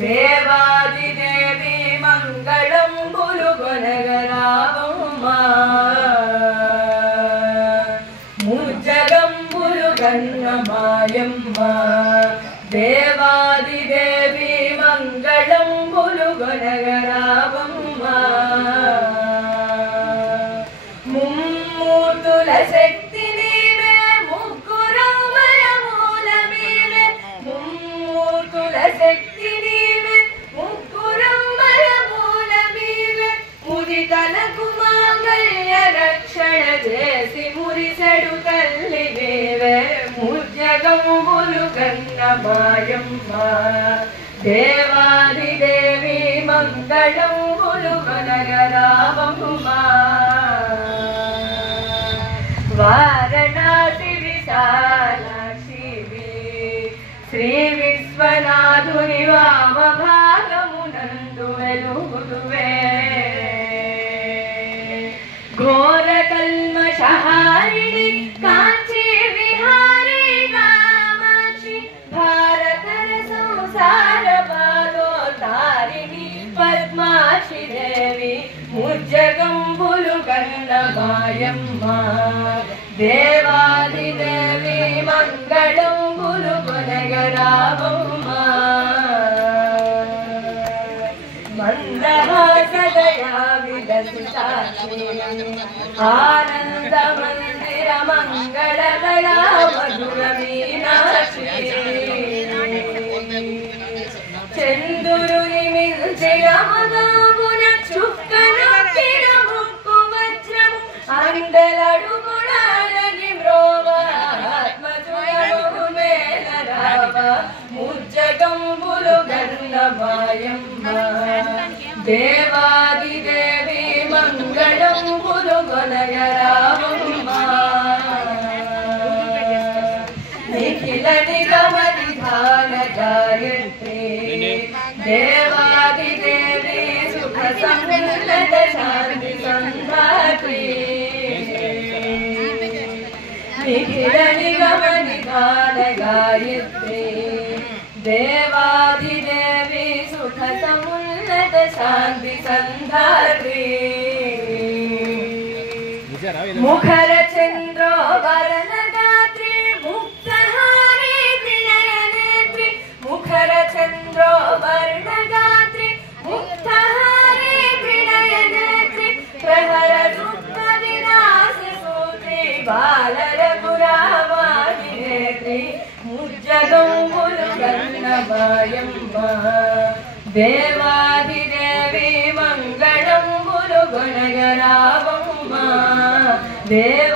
దేవాదిదేవి మంగళంబులు గొనగరావమ్మా ముజ్జగంబులు గన్నమాయమ్మ దేవాదిదేవి మంగళంబులు గొనగరావమ్మా ముమ్మూర్తుల శక్తి నీవే ముగ్గురమ్మల మూలమీవే ముమ్మూర్తుల శక్తి నీవే ముగ్గురమ్మల మూలమీవే ముదితలకు మాంగళ్య రక్షణ చేసి మురిసెడు తల్లి నీవే ముజ్జగంబులు గన్నమాయమ్మ దేవాదిదేవి మంగళంబులు గొనగరావమ్మా వారణాసి విశాలాక్షివి శ్రీ విశ్వనాథుని వామభాగమునందు వెలుగుదువే ఘోర కల్మషహారిణి కాంచీ విహారీ కామాక్షి భారతర సంసార బాధోద్ధారిణి పద్మాక్షి దేవి ముజ్జగంబులు గన్నమాయమ్మ దేవాదిదేవి మంగళంబులు గొనగరావమ్మా మందహాసదయా విలసితాక్షి ఆనంద మందిర మంగళదయా మధుర మీనాక్షి చంద్రుని మించిన మధుగుణ చుక్కనొక్కిన ముక్కు వజ్రము అందలడుగుణాలని మ్రోవాత్మజుడము మేలరావ ముజ్జగంబులు గన్నమాయమ్మ దేవాదిదేవి మంగళంబులు గొనగరావమ్మా నిఖిల నిగమ నిధాన గాయత్రి దేవాదిదేవి సుఖ సంగత శాంతి సంధాత్రి నిఖిల నిగమ నిధాన గాయత్రి దేవాదిదేవి సుఖ సమున్నత శాంతి సంధాత్రి ముఖర చంద్రోభరణ గాత్రి ముక్తహారీ త్రినయనేత్రి ముఖర చంద్రోభరణ గాత్రి ముక్తహారీ త్రినయనేత్రి ప్రహర దుఃఖ వినాశ సూత్రి బాల రఘురామాని నేత్రి ముజ్జగంబులు గన్నమాయమ్మ దేవాదిదేవి మంగళంబులు గొనగరావమ్మా దేవ